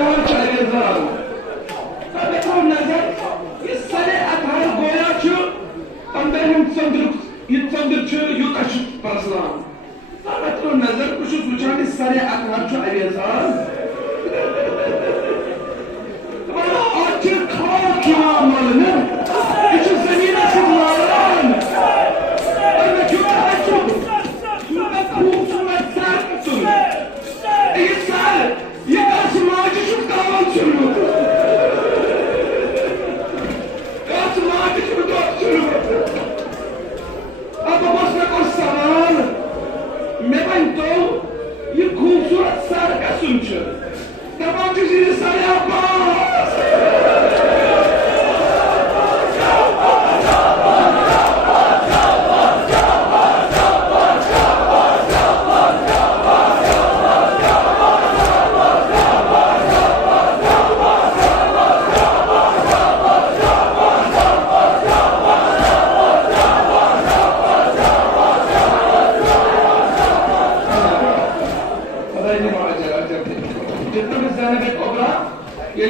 أطهر شعيزان فبتقول نزل السنة أطهر قويا شو أمدهم يتصندر شو يقشط برسلان فبتقول نزل وشو سوچان السنة أطهر شعيزان Bana açık kavak yağmalını İçin zemine çıkmalarını Öyle küme açık Küme kuğusuna sertsin İyi ser Yıkarsın ağacı şu kavan sürü Yıkarsın ağacı şu kavan sürü Ama başka koşsalar Mebento Yıkuğusuna sertsin Tabancı zili sarı yapmaz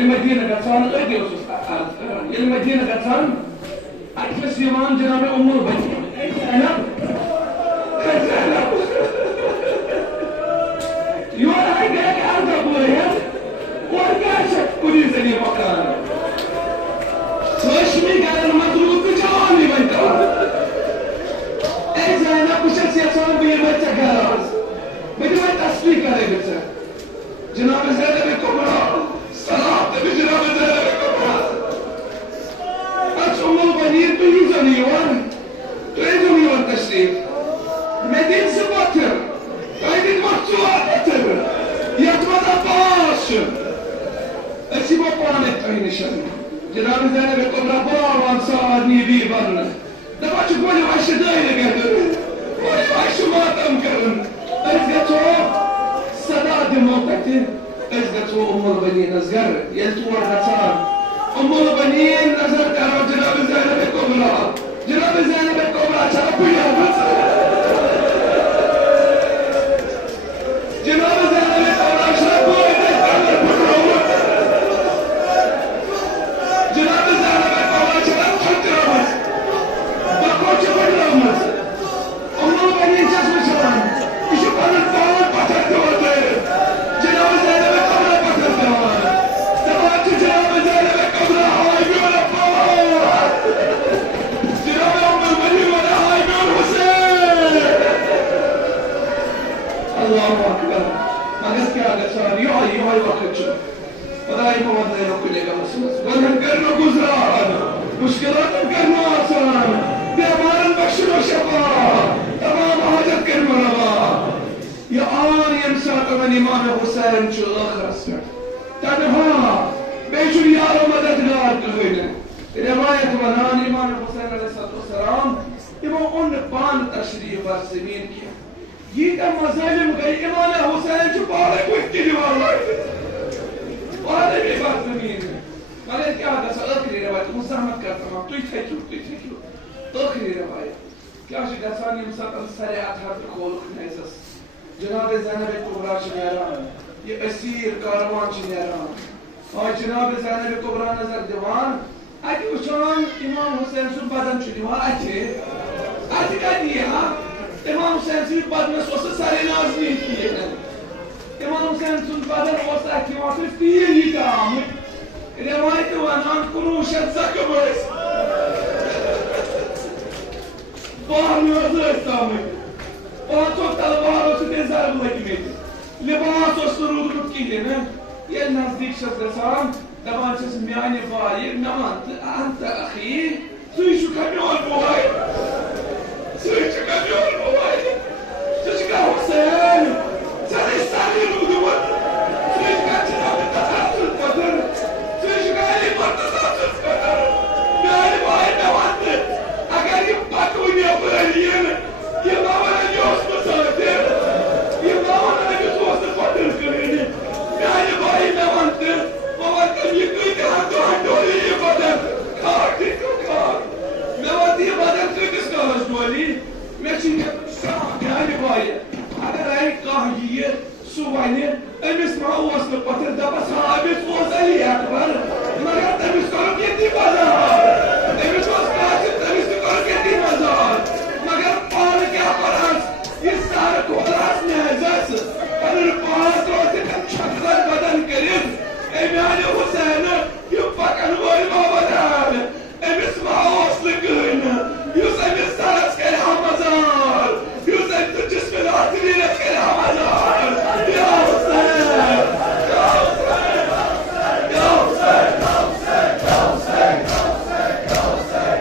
المدينة قطان غير يوسف المدينة قطان أكلس يمان جناب أمور بني أنا خزانة يوانا هاي قاك أرض أبويا وارقاشك كوني زني مكان وشمي قال المدروب بجواني بنتوان إذا أنا بشخص يسوان بيمتك هراز بدون تسبيك على بيتك جناب زيادة بكبرى صلاة بجناب زيادة بكبرى أتشمل بنير بيزني يوان تريدني يوان تشريف مدين سباتر تريدين مقصوات أتر يتمنى باش أسيب أبانت أين شن جناب زيادة بكبرى باوان ساعدني بي برن دباتش بولي وعش دايلة قدر بولي وعش ما تمكرن أرزقتو صداد موتتي أزدتو أم البنين أزقر يلتو ورغتان أم البنين نزلت على جناب زينب الكبرى جناب زينب الكبرى شرفوا يا بس جناب زينب الكبرى شرفوا جناب زينب الكبرى شرف حتى رمز بقوش بالرمز أم البنين جسم شرم يشوف أن الطاوة بطلت وطير جناب زينب الكبرى بطلت وطير تبعت جناب زينب الكبرى حايبون الطاوة جناب أم البنين ولا حايبون حسين الله أكبر ما قصك هذا صار يوعي وقت شو ولا يفهم ذلك كل مسؤول ونكرر جزران مشكلات نكرر أصلا بأمان البشر وشفاء تمام حاجة كرمنا يا آن يمساك من إمام حسين شو آخر أسمع تنها بيجو يارو مددگار كهينه رواية ونان إمام حسين عليه الصلاة والسلام إمام أن بان تشريف برسمين كيا يدا مظالم گئی إمام حسين شو بارك وكيلي والله بارك برسمين مالك كيا هذا آخری رواية مزاحمت کرتا ہوں تو تھیکو آخری رواية كيا شو گسان يمساك السريعة هذا خلق نيزس جناب زينب الكبرى شنيران يأسير كاروان شنيران جناب زينب الكبرى نظر ديوان أتي وشان إمام حسين سن بدن شو ديوان أتي كديها إمام حسين سن بدن سوسة ساري نازنين كيه إمام حسين سن بدن وسط أتي واسر فيه دام رواية ونان كنوشت زكبرس بار نوزر استامي çok talaba olsun nezar bulakimedi. Libana soşturulduğu kihine yel nazdik şazdesan tabançası miyane fayir namantı anta ahi suyu şu kamyon boğay suyu şu kamyon boğay çocuk Hüseyin sen İstanbul udumun suyu şu kaçına bir tatarsız kadar suyu şu gali partasasız kadar miyane fayir namantı agar yip bakın yapılan yerine يمامنا جوز مسافر يمامنا جوز فاتر كريني يعني باي نوانتر ووالكم يكوي كهاتو هندولي يبادر كارتي كار نوانتي يبادر تركس كارش دولي ماشي شاك يعني باي أنا رايك قاهية أمس ما وصل القتل ده بس أمس وصل لي أكبر مرات أمس كانوا يدي مزار أمس وصلت أمس كانوا يدي مزار مگر پارك يا براس يسارك وراس نهزاس أنا البارات روتي كم شخصا بدن كريم إماني حسين يبقى كان بوي بابا دار أمس ما وصل قهنا يوسف أمس سارس كلها مزار يوسف أنت جسم العترين كلها مزار يا حسين يا حسين يا حسين يا حسين يا حسين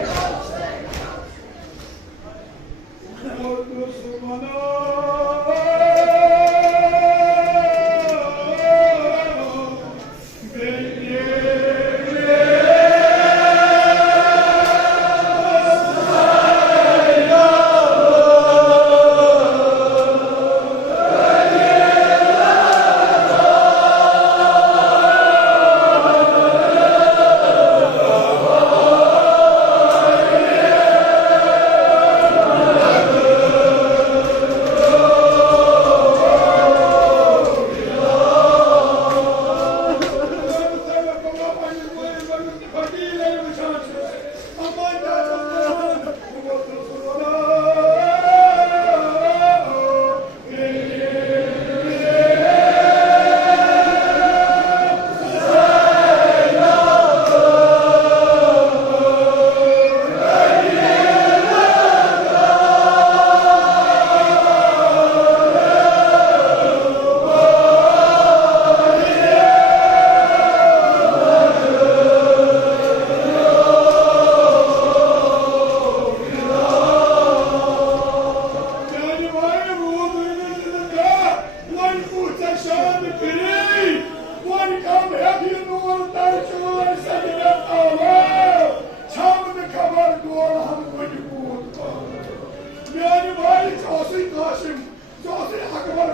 Yani vali Casim, Casim Akbar